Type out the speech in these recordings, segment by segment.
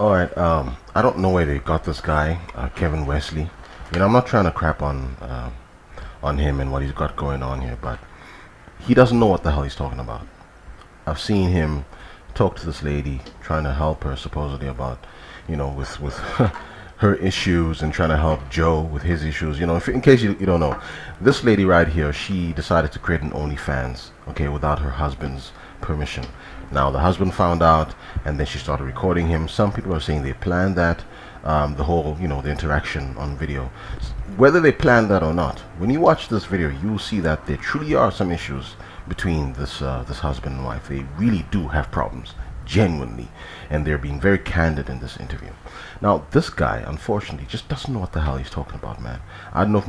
All right. I don't know where they got this guy, Kevin Wesley. I'm not trying to crap on him and what he's got going on here, but he doesn't know what the hell he's talking about. I've seen him talk to this lady, trying to help her supposedly about, with her issues and trying to help Joe with his issues. If, in case you don't know, this lady right here, she decided to create an OnlyFans, okay, without her husband's permission. Now the husband found out, and then she started recording him. Some people are saying they planned that, the whole, the interaction on video. Whether they planned that or not, when you watch this video, you'll see that there truly are some issues between this husband and wife. They really do have problems, genuinely, and they're being very candid in this interview. Now, this guy, unfortunately, just doesn't know what the hell he's talking about, man. I don't know if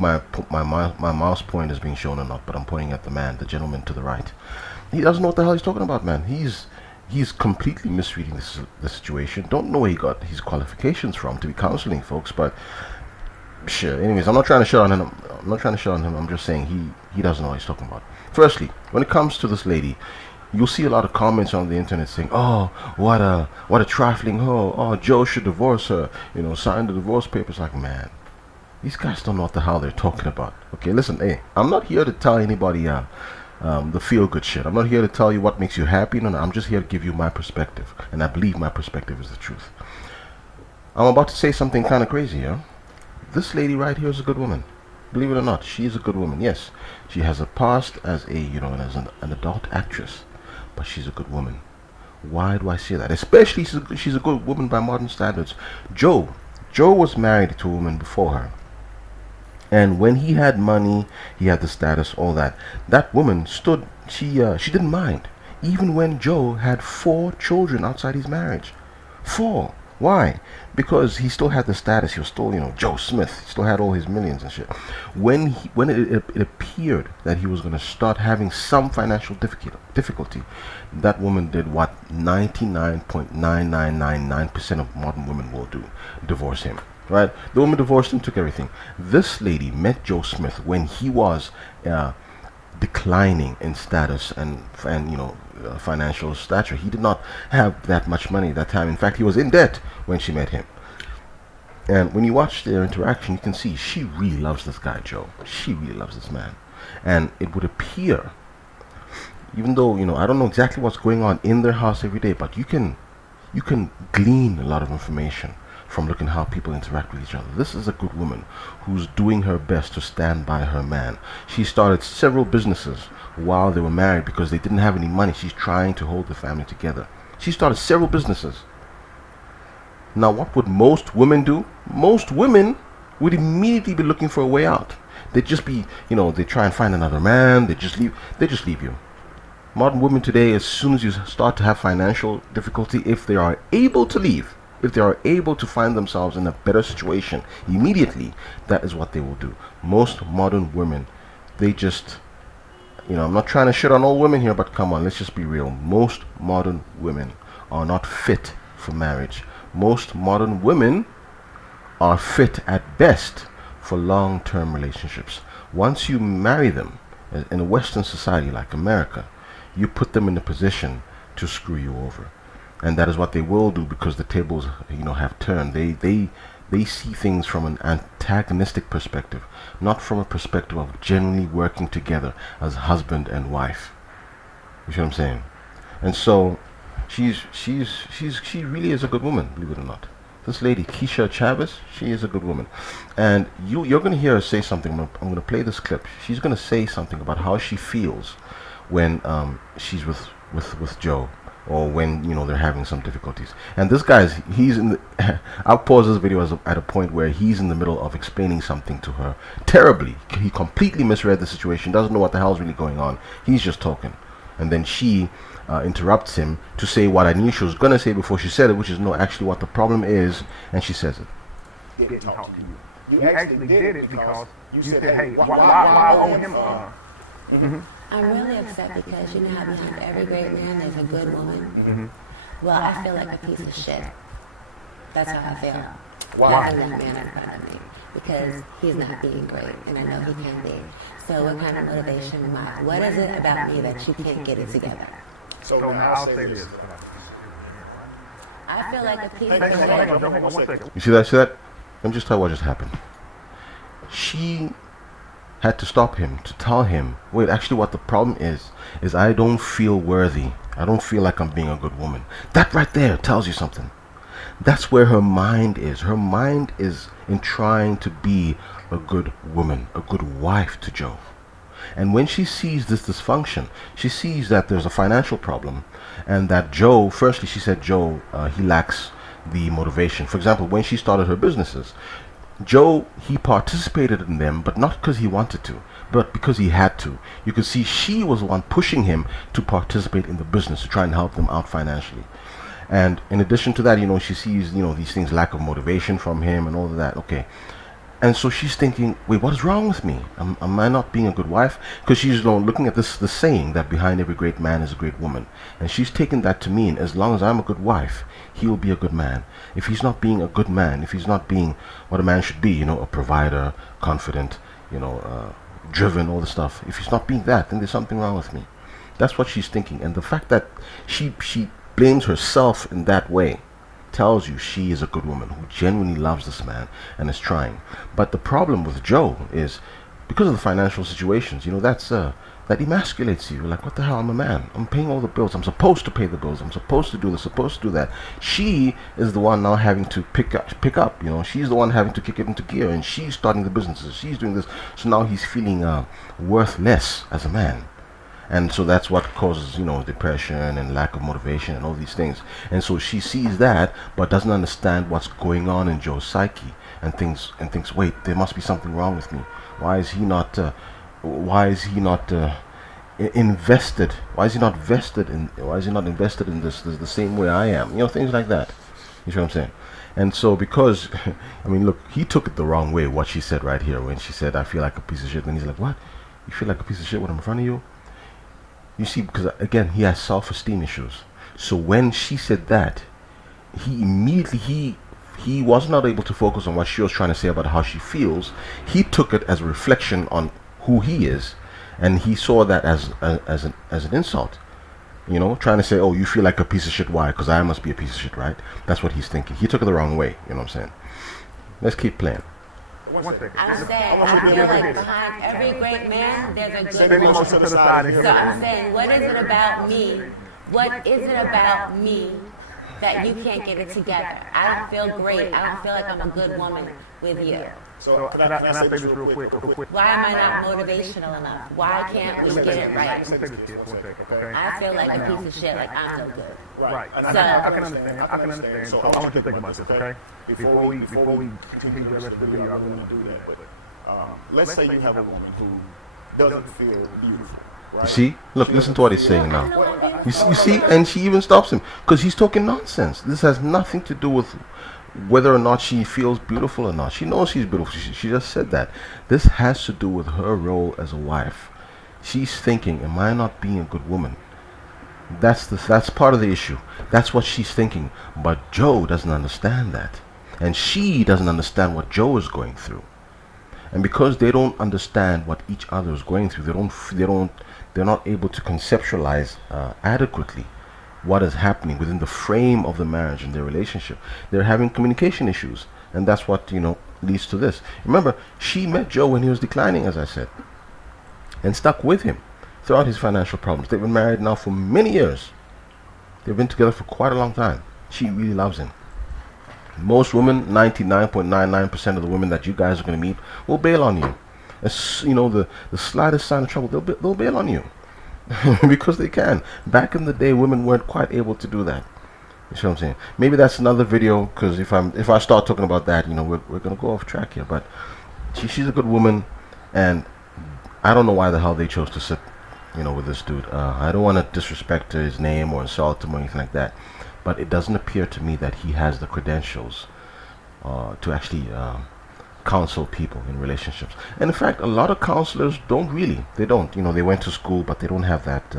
my mouse point is being shown or not, but I'm pointing at the man, the gentleman to the right. He doesn't know what the hell he's talking about, man. He's completely misreading the situation. Don't know where he got his qualifications from to be counseling folks, but sure. Anyways, I'm not trying to shit on him. I'm just saying he doesn't know what he's talking about. Firstly, when it comes to this lady, you'll see a lot of comments on the internet saying, "Oh, what a trifling hoe. Oh, Joe should divorce her. Sign the divorce papers." Like, man, these guys don't know what the hell they're talking about. Okay, listen, hey, I'm not here to tell anybody the feel-good shit. I'm not here to tell you what makes you happy. No, I'm just here to give you my perspective, and I believe my perspective is the truth. I'm about to say something kind of crazy, yeah? This lady right here is a good woman. Believe it or not, she is a good woman. Yes, she has a past as as an adult actress, but she's a good woman. Why do I say that? Especially she's a good woman by modern standards. Joe was married to a woman before her. And when he had money, he had the status, all that. That woman stood, she didn't mind. Even when Joe had 4 children outside his marriage. 4. Why? Because he still had the status. He was still, Joe Smith. He still had all his millions and shit. When it appeared that he was going to start having some financial difficulty, that woman did what 99.9999% of modern women will do: divorce him. Right? The woman divorced him, took everything. This lady met Joe Smith when he was declining in status and financial stature. He did not have that much money at that time. In fact, he was in debt when she met him. And when you watch their interaction, you can see she really loves this guy, Joe. She really loves this man. And it would appear, even though, I don't know exactly what's going on in their house every day, but you can glean a lot of information from looking how people interact with each other. This is a good woman who's doing her best to stand by her man. She started several businesses while they were married because they didn't have any money. She's trying to hold the family together. She started several businesses. Now, what would most women do? Most women would immediately be looking for a way out. They'd just be, they try and find another man. They just leave you. Modern women today, as soon as you start to have financial difficulty, if they are able to leave, if they are able to find themselves in a better situation immediately, that is what they will do. Most modern women, they just, I'm not trying to shit on all women here, but come on, let's just be real. Most modern women are not fit for marriage. Most modern women are fit at best for long-term relationships. Once you marry them in a Western society like America, you put them in a position to screw you over. And that is what they will do because the tables, have turned. They see things from an antagonistic perspective, not from a perspective of genuinely working together as husband and wife. You see what I'm saying? And so, she really is a good woman, believe it or not. This lady, Kisha Chavis, she is a good woman. And you're going to hear her say something. I'm going to play this clip. She's going to say something about how she feels when she's with Joe, or when they're having some difficulties. And this guy's he's in the I'll pause this video at a point where he's in the middle of explaining something to her terribly. He completely misread the situation, doesn't know what the hell's really going on. He's just talking, and then she interrupts him to say what I knew she was gonna say before she said it, which is no, actually what the problem is, and she says it. Didn't talk to you. You actually did it because you said, "Hey, why I owe him?" I'm really upset because how behind every great man there's a good woman. Well, I feel like a piece of shit. That's how I feel. Why? Having that man in front of me. Because he's not being great, and I know he can be. So what kind of motivation? What is it about me that you can't get it together? So now I'll say this. I feel like a piece of Hang shit. on, Joe. Hang on 1 second. You see that? See that? Let me just tell you what just happened. She had to stop him to tell him, wait, actually what the problem is I don't feel worthy. I don't feel like I'm being a good woman. That right there tells you something. That's where her mind is. Her mind is in trying to be a good woman, a good wife to Joe. And when she sees this dysfunction, she sees that there's a financial problem, and that Joe, firstly, she said Joe, he lacks the motivation. For example, when she started her businesses, Joe, he participated in them, but not because he wanted to, but because he had to. You could see she was the one pushing him to participate in the business, to try and help them out financially. And in addition to that, she sees, these things, lack of motivation from him and all of that. Okay. And so she's thinking, wait, what is wrong with me? Am I not being a good wife? Because she's looking at the saying that behind every great man is a great woman. And she's taken that to mean, as long as I'm a good wife, he will be a good man. If he's not being a good man, if he's not being what a man should be, a provider, confident, driven, all the stuff. If he's not being that, then there's something wrong with me. That's what she's thinking. And the fact that she blames herself in that way tells you she is a good woman who genuinely loves this man and is trying. But the problem with Joe is, because of the financial situations, that emasculates you. You're like, what the hell? I'm a man. I'm paying all the bills. I'm supposed to pay the bills. I'm supposed to do this, supposed to do that. She is the one now having to pick up. She's the one having to kick it into gear, and she's starting the businesses. She's doing this. So now he's feeling worthless as a man. And so that's what causes, depression and lack of motivation and all these things. And so she sees that, but doesn't understand what's going on in Joe's psyche, and thinks, wait, there must be something wrong with me. Why is he not invested? Why is he not vested in? Why is he not invested in this the same way I am? Things like that. You see what I'm saying? And so because, look, he took it the wrong way, what she said right here, when she said, I feel like a piece of shit. And he's like, what? You feel like a piece of shit when I'm in front of you? You see, because again, he has self-esteem issues. So when she said that, he immediately, he was not able to focus on what she was trying to say about how she feels. He took it as a reflection on who he is, and he saw that as an insult. Trying to say, oh, you feel like a piece of shit. Why? Because I must be a piece of shit, right? That's what he's thinking. He took it the wrong way. You know what I'm saying? Let's keep playing. 1 second. I'm saying, I feel like behind every great man, there's a Set good the emotion woman. to the side and So hear I'm me. saying, what is it about me? What is it about me that you can't get it together? I don't feel great. I don't feel like I'm a good woman with you. So can I say this real quick? Why am I not motivational enough? Why can't we get it right? Let me take this kid 1 second, okay? I feel like a piece of shit, like I'm no good. Right. And So- I can understand. So I want you to think about this, okay? Before we continue the rest of the video, I really want to do that. But let's say you have a woman who doesn't feel beautiful. You see? Look, listen to what he's saying now. You see? And she even stops him because he's talking nonsense. This has nothing to do with whether or not she feels beautiful or not. She knows she's beautiful. She just said that. This has to do with her role as a wife. She's thinking, am I not being a good woman? That's part of the issue. That's what she's thinking. But Joe doesn't understand that. And she doesn't understand what Joe is going through. And because they don't understand what each other is going through, they're not able to conceptualize adequately what is happening within the frame of the marriage and their relationship. They're having communication issues, and that's what leads to this. Remember, she met Joe when he was declining, as I said, and stuck with him throughout his financial problems. They've been married now for many years. They've been together for quite a long time. She really loves him. Most women, 99.99% of the women that you guys are going to meet, will bail on you. As the slightest sign of trouble, they'll bail on you. Because they can. Back in the day, women weren't quite able to do that. You see what I'm saying? Maybe that's another video, because if I start talking about that, we're gonna go off track here. But she's a good woman, and I don't know why the hell they chose to sit, with this dude. I don't want to disrespect his name or insult him or anything like that, but it doesn't appear to me that he has the credentials to actually counsel people in relationships. And in fact, a lot of counselors don't. They went to school, but they don't have that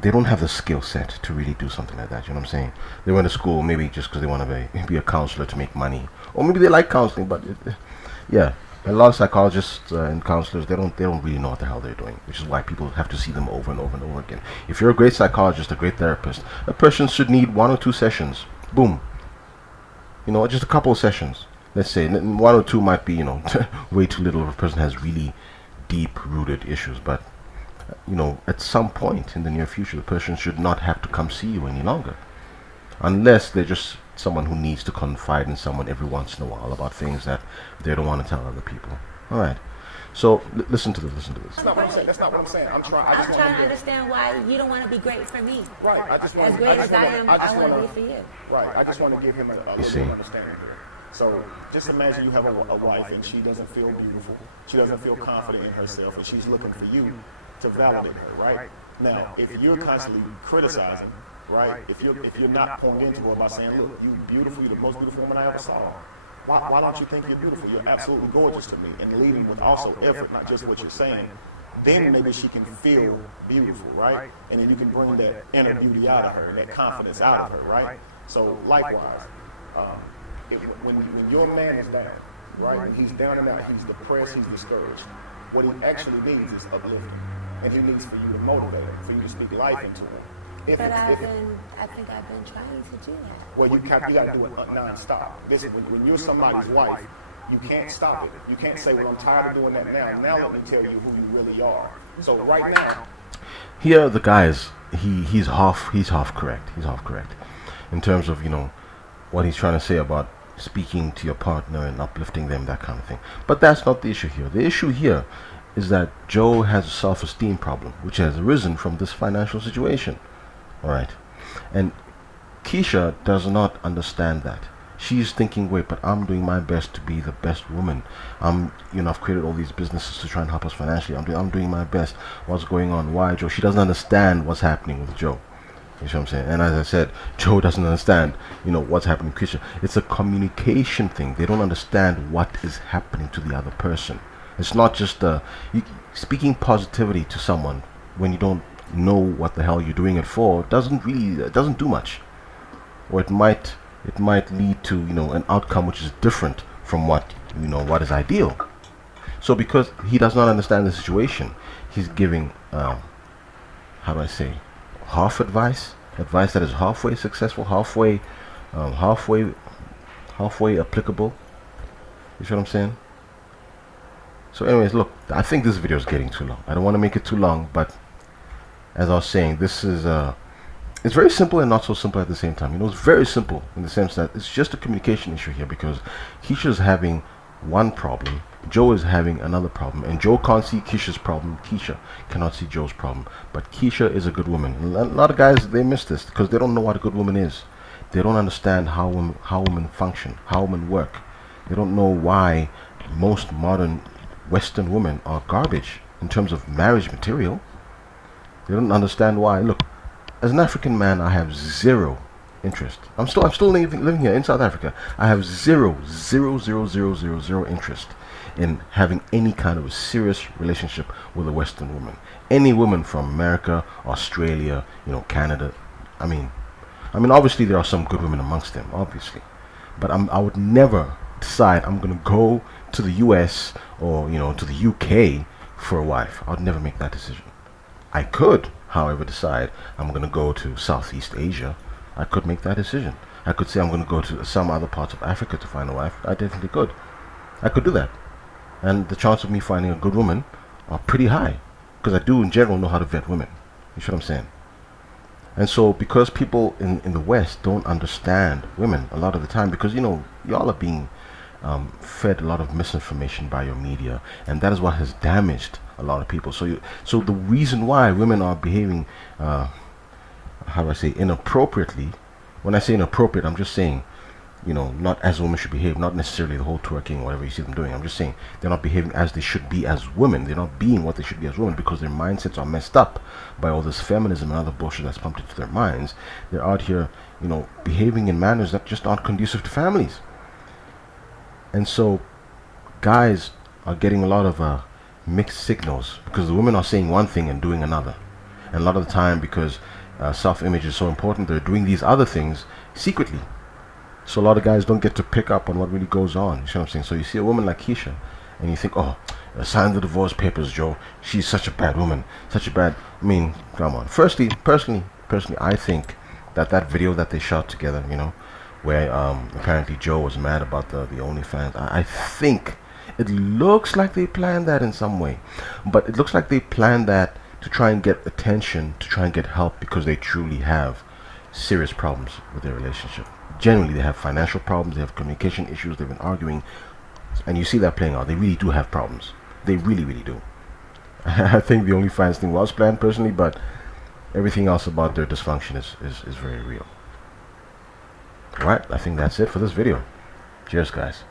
they don't have the skill set to really do something like that. You know what I'm saying? They went to school maybe just because they want to be a counselor to make money, or maybe they like counseling, but yeah, a lot of psychologists and counselors, they don't really know what the hell they're doing, which is why people have to see them over and over and over again. If you're a great psychologist, a great therapist, a person should need 1 or 2 sessions Boom. You know, just a couple of sessions. Let's say one or two might be, you know, way too little if a person has really deep-rooted issues. But, you know, at some point in the near future, the person should not have to come see you any longer. Unless they're just someone who needs to confide in someone every once in a while about things that they don't want to tell other people. All right. So listen to this. Listen to this. That's not what I'm saying. That's not what I'm saying. I'm trying. I'm trying to understand why you don't want to be great for me. Right. I just want As great as I am, I want to be for you. Right. I just want to give him a little bit of understanding. So just imagine you have a wife and she doesn't feel beautiful. She doesn't feel confident in herself, and she's looking for you to validate her. Right. Now, if you're constantly criticizing, right? If you're not pouring into her by saying, "Look, you're beautiful. You're the most beautiful woman I ever saw. Why don't you think you're beautiful? You're absolutely gorgeous to me." And leading with also effort, not just what you're saying. Then maybe she can feel beautiful, right? And then you can bring that inner beauty out of her, that confidence out of her, right? So likewise, when your man is down, right? When he's down and out, he's depressed, he's discouraged. What he actually needs is uplifting, and he needs for you to motivate him, for you to speak life into him. But I think I've been trying to do that. Well, you got to do it non-stop. Listen, when you're somebody's wife, you can't stop it. You can't say, "Well, I'm tired of doing that now. Now let me tell you who you really are." So right now, here the guy is he's half correct. He's half correct in terms of, you know, what he's trying to say about speaking to your partner and uplifting them, that kind of thing. But that's not the issue here. The issue here is that Joe has a self-esteem problem, which has arisen from this financial situation. All right, and Kisha does not understand that. She's thinking, wait, but I'm doing my best to be the best woman. I've created all these businesses to try and help us financially. I'm doing my best. What's going on? Why, Joe? She doesn't understand what's happening with Joe. You see what I'm saying? And as I said, Joe doesn't understand, you know, what's happening with Kisha. It's a communication thing. They don't understand what is happening to the other person. It's not just speaking positivity to someone when you don't know what the hell you're doing it for doesn't do much, or it might lead to, you know, an outcome which is different from what is ideal. So because he does not understand the situation, he's giving how do I say, half advice that is halfway successful, halfway applicable. You see what I'm saying? So anyways, look, I think this video is getting too long. I don't want to make it too long, but as I was saying, this is it's very simple and not so simple at the same time. You know, it's very simple in the sense that it's just a communication issue here, because Kisha's having one problem, Joe is having another problem, and Joe can't see Kisha's problem, Kisha cannot see Joe's problem. But Kisha is a good woman. A lot of guys, they miss this because they don't know what a good woman is. They don't understand how women function, how women work. They don't know why most modern Western women are garbage in terms of marriage material. They don't understand why. Look, as an African man, I have zero interest. I'm still living here in South Africa. I have zero interest in having any kind of a serious relationship with a Western woman. Any woman from America, Australia, you know, Canada. I mean, obviously there are some good women amongst them, obviously, but I would never decide I'm gonna go to the U.S. or, you know, to the UK for a wife. I would never make that decision. I could, however, decide I'm going to go to Southeast Asia. I could make that decision. I could say I'm going to go to some other parts of Africa to find a wife. I definitely could. I could do that. And the chance of me finding a good woman are pretty high, because I do in general know how to vet women. You see what I'm saying? And so because people in the West don't understand women a lot of the time, because, you know, y'all are being fed a lot of misinformation by your media, and that is what has damaged a lot of people. So the reason why women are behaving how do I say, inappropriately. When I say inappropriate, I'm just saying, you know, not as women should behave, not necessarily the whole twerking or whatever you see them doing. I'm just saying they're not behaving as they should be as women. They're not being what they should be as women, because their mindsets are messed up by all this feminism and other bullshit that's pumped into their minds. They're out here, you know, behaving in manners that just aren't conducive to families. And so guys are getting a lot of mixed signals, because the women are saying one thing and doing another. And a lot of the time, because self-image is so important, they're doing these other things secretly. So a lot of guys don't get to pick up on what really goes on. You see what I'm saying? So you see a woman like Kisha, and you think, oh, sign the divorce papers, Joe. She's such a bad woman. Such a bad... I mean, come on. Personally, I think that video that they shot together, you know, where apparently Joe was mad about the OnlyFans. I think it looks like they planned that in some way, but it looks like they planned that to try and get attention, to try and get help, because they truly have serious problems with their relationship. Generally, they have financial problems, they have communication issues, they've been arguing, and you see that playing out. They really do have problems. They really, really do. I think the OnlyFans thing was planned personally, but everything else about their dysfunction is very real. Alright, I think that's it for this video. Cheers, guys.